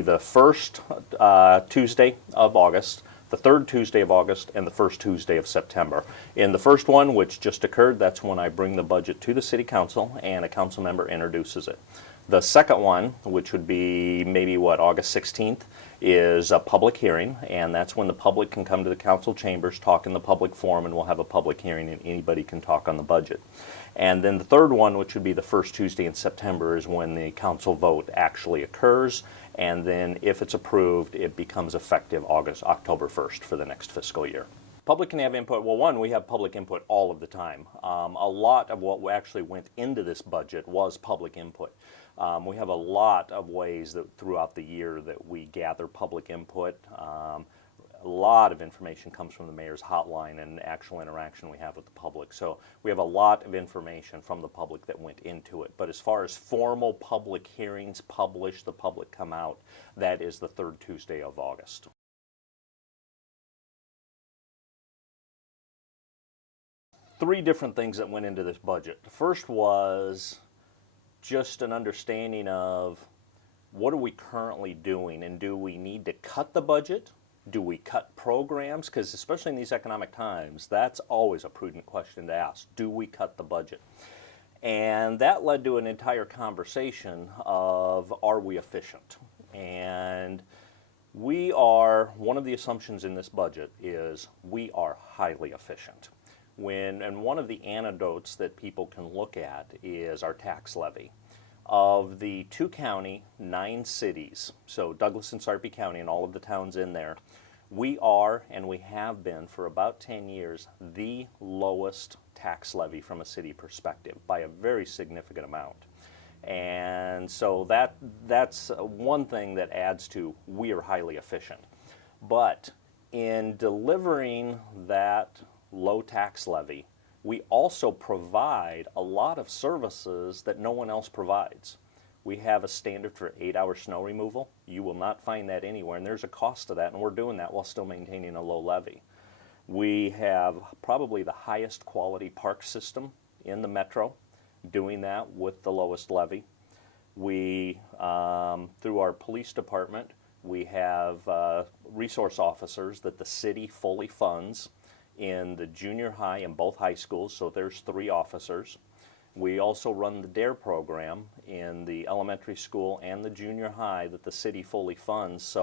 The first Tuesday of August, the third Tuesday of August, and the first Tuesday of September. In the first one, which just occurred, that's when I bring the budget to the City Council and a council member introduces it. The second one, which would be maybe August 16th, is a public hearing, and that's when the public can come to the council chambers, talk in the public forum, and we'll have a public hearing and anybody can talk on the budget. And then the third one, which would be the first Tuesday in September, is when the council vote actually occurs, and then if it's approved, it becomes effective October 1st for the next fiscal year. Public can have input. Well, one, we have public input all of the time. A lot of what actually went into this budget was public input. We have a lot of ways that throughout the year that we gather public input. A lot of information comes from the mayor's hotline and actual interaction we have with the public. So we have a lot of information from the public that went into it. But as far as formal public hearings published, the public come out, that is the third Tuesday of August. Three different things that went into this budget. The first was just an understanding of what are we currently doing, and do we need to cut the budget? Do we cut programs? Because especially in these economic times, that's always a prudent question to ask. Do we cut the budget? And that led to an entire conversation of, are we efficient? And one of the assumptions in this budget is we are highly efficient. And one of the anecdotes that people can look at is our tax levy. Of the 2-county, 9 cities, so Douglas and Sarpy County and all of the towns in there, we are, and we have been for about 10 years, the lowest tax levy from a city perspective by a very significant amount. And so that's one thing that adds to we are highly efficient. But in delivering that low tax levy, we also provide a lot of services that no one else provides. We have a standard for 8-hour snow removal. You will not find that anywhere, and there's a cost to that, and we're doing that while still maintaining a low levy. We have probably the highest quality park system in the metro, doing that with the lowest levy. We, through our police department, we have resource officers that the city fully funds in the junior high and both high schools, so there's 3 officers. We also run the DARE program in the elementary school and the junior high that the city fully funds.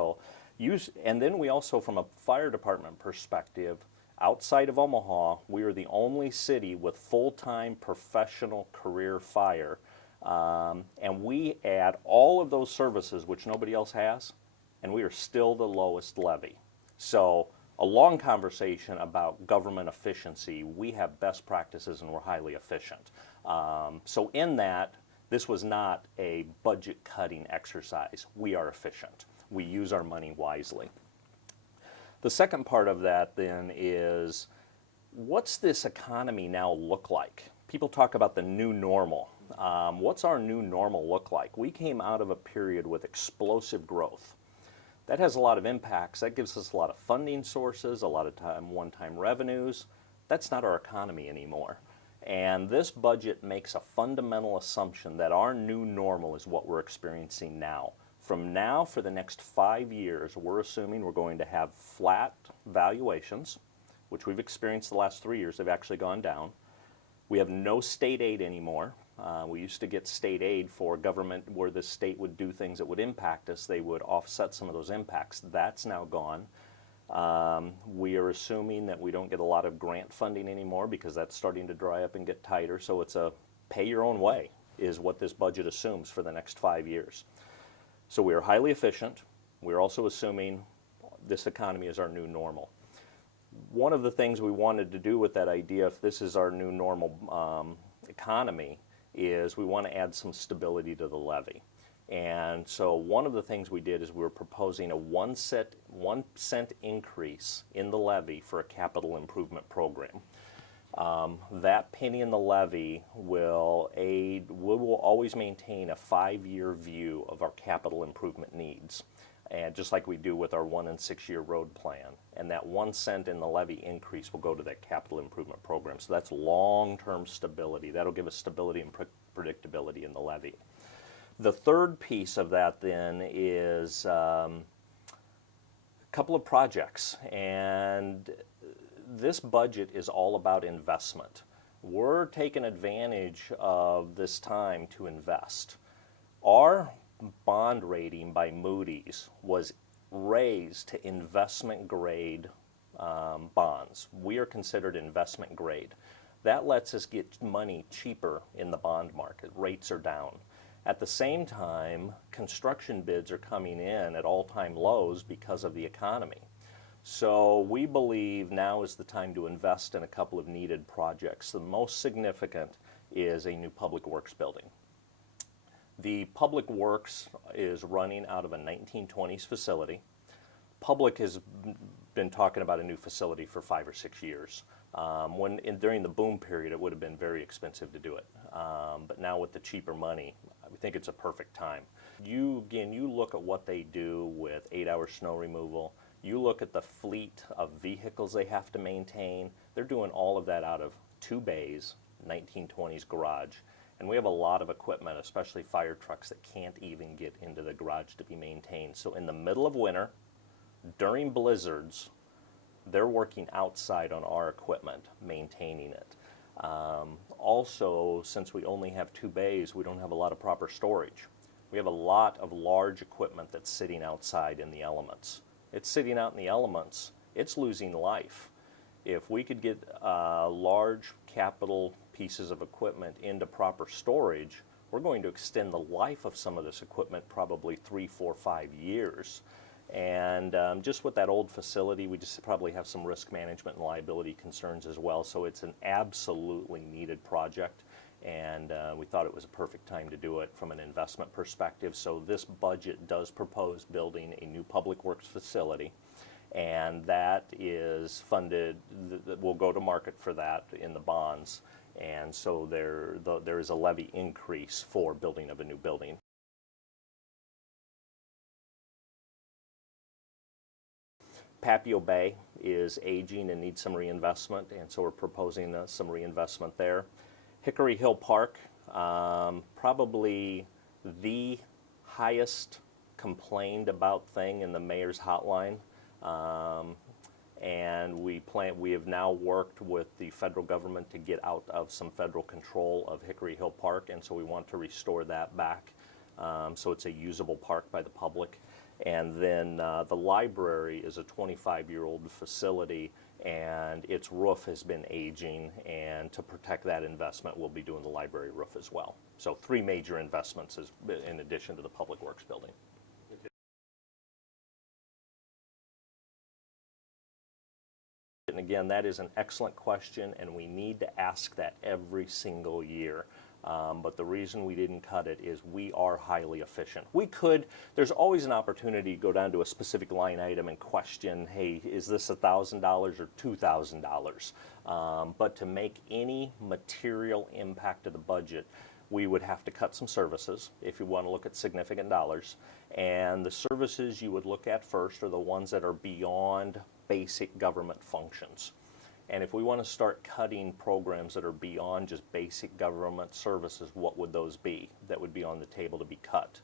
And then we also, from a fire department perspective, outside of Omaha, we are the only city with full-time professional career fire. And we add all of those services, which nobody else has, and we are still the lowest levy. So a long conversation about government efficiency. We have best practices and we're highly efficient. So in that, this was not a budget cutting exercise. We are efficient. We use our money wisely. The second part of that then is, what's this economy now look like? People talk about the new normal. What's our new normal look like? We came out of a period with explosive growth. That has a lot of impacts. That gives us a lot of funding sources, a lot of one-time revenues. That's not our economy anymore. And this budget makes a fundamental assumption that our new normal is what we're experiencing now. From now, for the next 5 years, we're assuming we're going to have flat valuations, which we've experienced the last 3 years. They've actually gone down. We have no state aid anymore. We used to get state aid for government where the state would do things that would impact us. They would offset some of those impacts. That's now gone. We are assuming that we don't get a lot of grant funding anymore because that's starting to dry up and get tighter. So it's a pay your own way is what this budget assumes for the next 5 years. So we are highly efficient. We're also assuming this economy is our new normal. One of the things we wanted to do with that idea, if this is our new normal economy, is we want to add some stability to the levy. And so one of the things we did is we were proposing a 1 cent increase in the levy for a capital improvement program. That penny in the levy will aid, we will always maintain a 5-year view of our capital improvement needs, and just like we do with our 1 and 6 year road plan. And that 1 cent in the levy increase will go to that capital improvement program. So that's long-term stability. That'll give us stability and predictability in the levy. The third piece of that then is a couple of projects, and this budget is all about investment. We're taking advantage of this time to invest. Our bond rating by Moody's was raised to investment grade bonds. We are considered investment grade. That lets us get money cheaper in the bond market. Rates are down. At the same time, construction bids are coming in at all-time lows because of the economy. So we believe now is the time to invest in a couple of needed projects. The most significant is a new public works building. The public works is running out of a 1920s facility. Public has been talking about a new facility for 5 or 6 years. During the boom period, it would have been very expensive to do it. But now with the cheaper money, we think it's a perfect time. You look at what they do with 8-hour snow removal. You look at the fleet of vehicles they have to maintain. They're doing all of that out of 2 bays, 1920s garage. And we have a lot of equipment, especially fire trucks, that can't even get into the garage to be maintained. So in the middle of winter, during blizzards, they're working outside on our equipment, maintaining it. Also, since we only have 2 bays, we don't have a lot of proper storage. We have a lot of large equipment that's sitting outside in the elements. It's sitting out in the elements, it's losing life. If we could get large capital pieces of equipment into proper storage, we're going to extend the life of some of this equipment probably 3, 4, 5 years. And just with that old facility, we just probably have some risk management and liability concerns as well. So it's an absolutely needed project, and we thought it was a perfect time to do it from an investment perspective. So this budget does propose building a new public works facility, and that is funded. We'll go to market for that in the bonds, and so there is a levy increase for building of a new building. Papio Bay is aging and needs some reinvestment, and so we're proposing some reinvestment there. Hickory Hill Park, probably the highest complained about thing in the mayor's hotline, and we have now worked with the federal government to get out of some federal control of Hickory Hill Park, and so we want to restore that back so it's a usable park by the public. And then the library is a 25-year-old facility, and its roof has been aging, and to protect that investment, we'll be doing the library roof as well. So 3 major investments in addition to the public works building. And again, that is an excellent question, and we need to ask that every single year. But the reason we didn't cut it is we are highly efficient. There's always an opportunity to go down to a specific line item and question, hey, is this $1,000 or $2,000? But to make any material impact to the budget, we would have to cut some services if you want to look at significant dollars. And the services you would look at first are the ones that are beyond basic government functions. And if we want to start cutting programs that are beyond just basic government services, what would those be that would be on the table to be cut?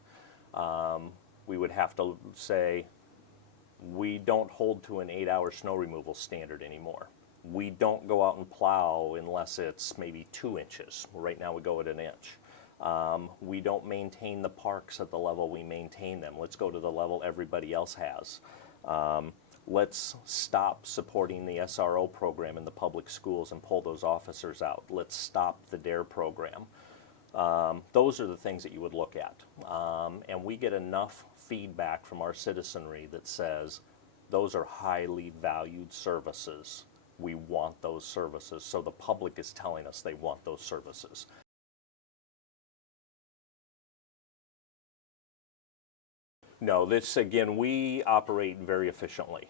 We would have to say, we don't hold to an 8-hour snow removal standard anymore. We don't go out and plow unless it's maybe 2 inches. Right now we go at 1 inch. We don't maintain the parks at the level we maintain them. Let's go to the level everybody else has. Let's stop supporting the SRO program in the public schools and pull those officers out. Let's stop the DARE program. Those are the things that you would look at. And we get enough feedback from our citizenry that says those are highly valued services. We want those services. So the public is telling us they want those services. No, this again, we operate very efficiently.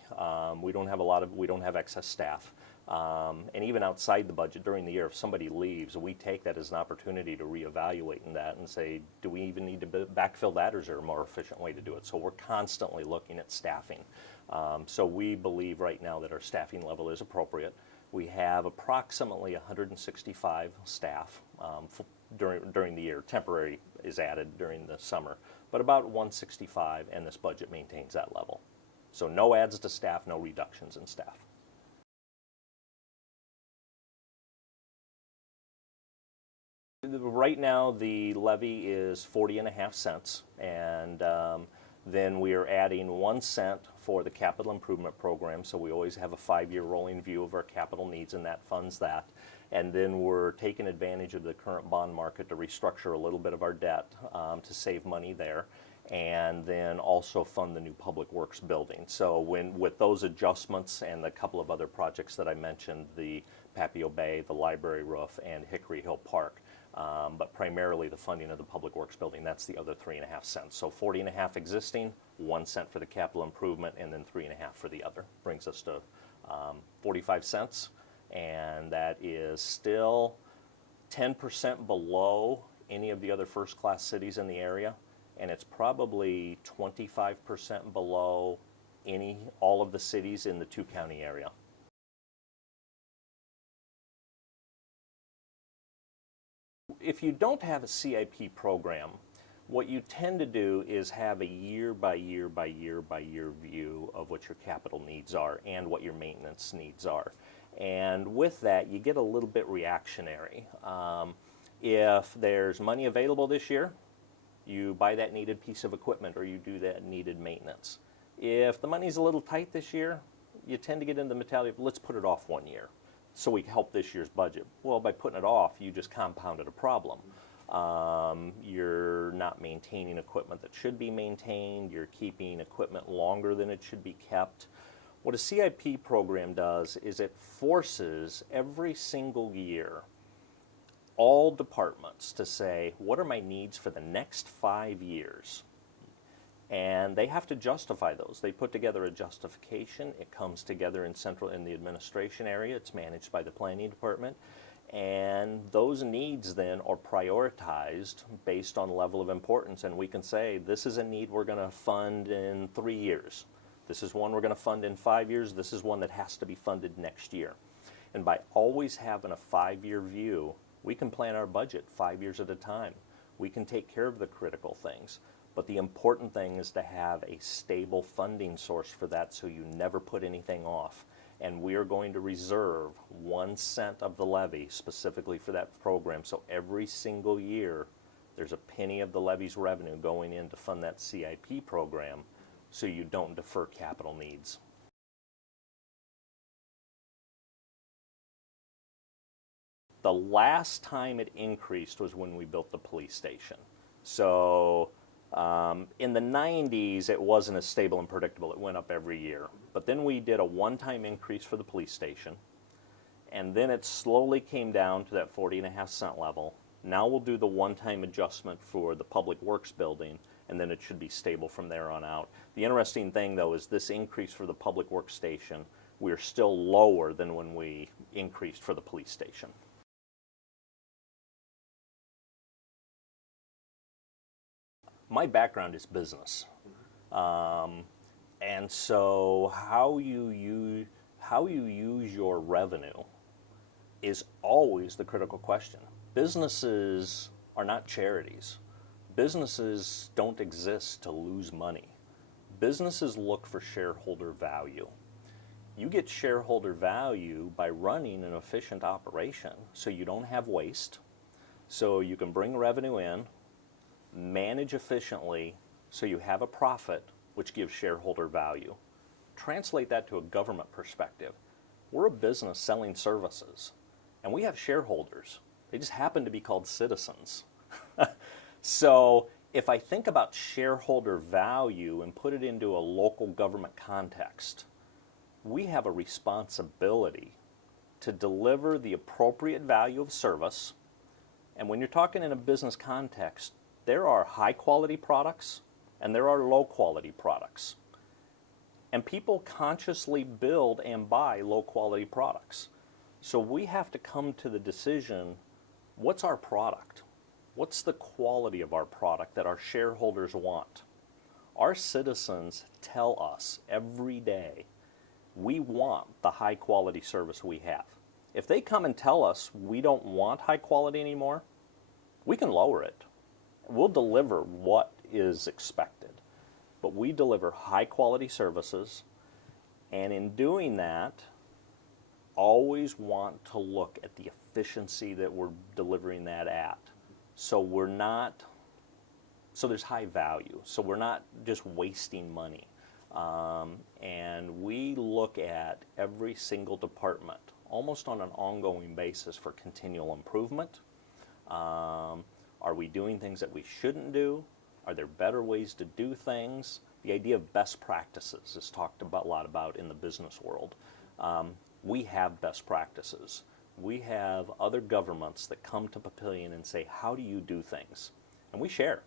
We don't have excess staff. And even outside the budget during the year, if somebody leaves, we take that as an opportunity to reevaluate in that and say, do we even need to backfill that, or is there a more efficient way to do it? So we're constantly looking at staffing. So we believe right now that our staffing level is appropriate. We have approximately 165 staff, during the year. Temporary is added during the summer, but about 165, and this budget maintains that level. So no adds to staff, no reductions in staff. Right now, the levy is 40.5 cents, and then we are adding 1 cent for the capital improvement program. So we always have a 5-year rolling view of our capital needs, and that funds that. And then we're taking advantage of the current bond market to restructure a little bit of our debt to save money there, and then also fund the new public works building. So with those adjustments and the couple of other projects that I mentioned, the Papillion Bay, the library roof, and Hickory Hill Park, but primarily the funding of the public works building, that's the other 3.5 cents. So 40.5 existing, 1 cent for the capital improvement, and then 3.5 for the other. Brings us to 45 cents, and that is still 10% below any of the other first-class cities in the area, and it's probably 25% below all of the cities in the 2-county area. If you don't have a CIP program, what you tend to do is have a year by year by year by year view of what your capital needs are and what your maintenance needs are. And with that, you get a little bit reactionary. If there's money available this year, you buy that needed piece of equipment or you do that needed maintenance. If the money's a little tight this year, you tend to get into the mentality of let's put it off 1 year so we can help this year's budget. Well, by putting it off, you just compounded a problem. You're not maintaining equipment that should be maintained. You're keeping equipment longer than it should be kept. What a CIP program does is it forces every single year all departments to say, what are my needs for the next 5 years? And they have to justify those. They put together a justification. It comes together in the administration area. It's managed by the planning department. And those needs then are prioritized based on level of importance. And we can say, this is a need we're going to fund in 3 years. This is one we're going to fund in 5 years. This is one that has to be funded next year. And by always having a 5-year view, we can plan our budget 5 years at a time. We can take care of the critical things. But the important thing is to have a stable funding source for that so you never put anything off. And we are going to reserve 1 cent of the levy specifically for that program. So every single year, there's a penny of the levy's revenue going in to fund that CIP program so you don't defer capital needs. The last time it increased was when we built the police station. So in the 90s, it wasn't as stable and predictable. It went up every year. But then we did a one-time increase for the police station, and then it slowly came down to that 40.5 cent level. Now we'll do the one-time adjustment for the public works building, and then it should be stable from there on out. The interesting thing, though, is this increase for the public works station, we're still lower than when we increased for the police station. My background is business, and so how you use your revenue is always the critical question. Businesses are not charities. Businesses don't exist to lose money. Businesses look for shareholder value. You get shareholder value by running an efficient operation, so you don't have waste, so you can bring revenue in, manage efficiently so you have a profit, which gives shareholder value. Translate that to a government perspective. We're a business selling services, and we have shareholders. They just happen to be called citizens. So if I think about shareholder value and put it into a local government context, we have a responsibility to deliver the appropriate value of service. And when you're talking in a business context, there are high-quality products and there are low-quality products. And people consciously build and buy low-quality products. So we have to come to the decision, what's our product? What's the quality of our product that our shareholders want? Our citizens tell us every day, we want the high-quality service we have. If they come and tell us we don't want high quality anymore, We can lower it. We'll deliver what is expected, but we deliver high quality services, and in doing that, always want to look at the efficiency that we're delivering that at. So we're not, so there's high value. So we're not just wasting money. And we look at every single department almost on an ongoing basis for continual improvement. Are we doing things that we shouldn't do? Are there better ways to do things? The idea of best practices is talked about a lot about in the business world. We have best practices. We have other governments that come to Papillion and say, how do you do things? And we share.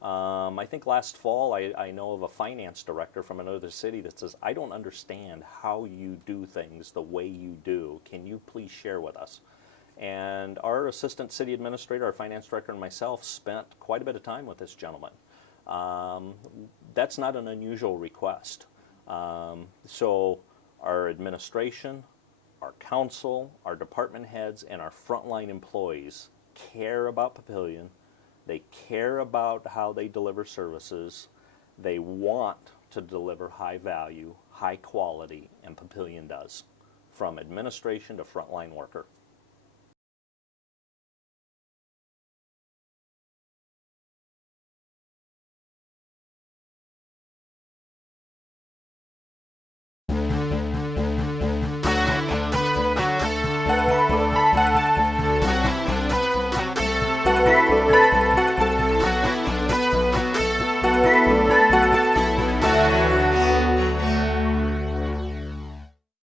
I think last fall I know of a finance director from another city that says, I don't understand how you do things the way you do. Can you please share with us? And our assistant city administrator, our finance director, and myself spent quite a bit of time with this gentleman. That's not an unusual request. So our administration, our council, our department heads, and our frontline employees care about Papillion. They care about how they deliver services. They want to deliver high value, high quality, and Papillion does, from administration to frontline worker.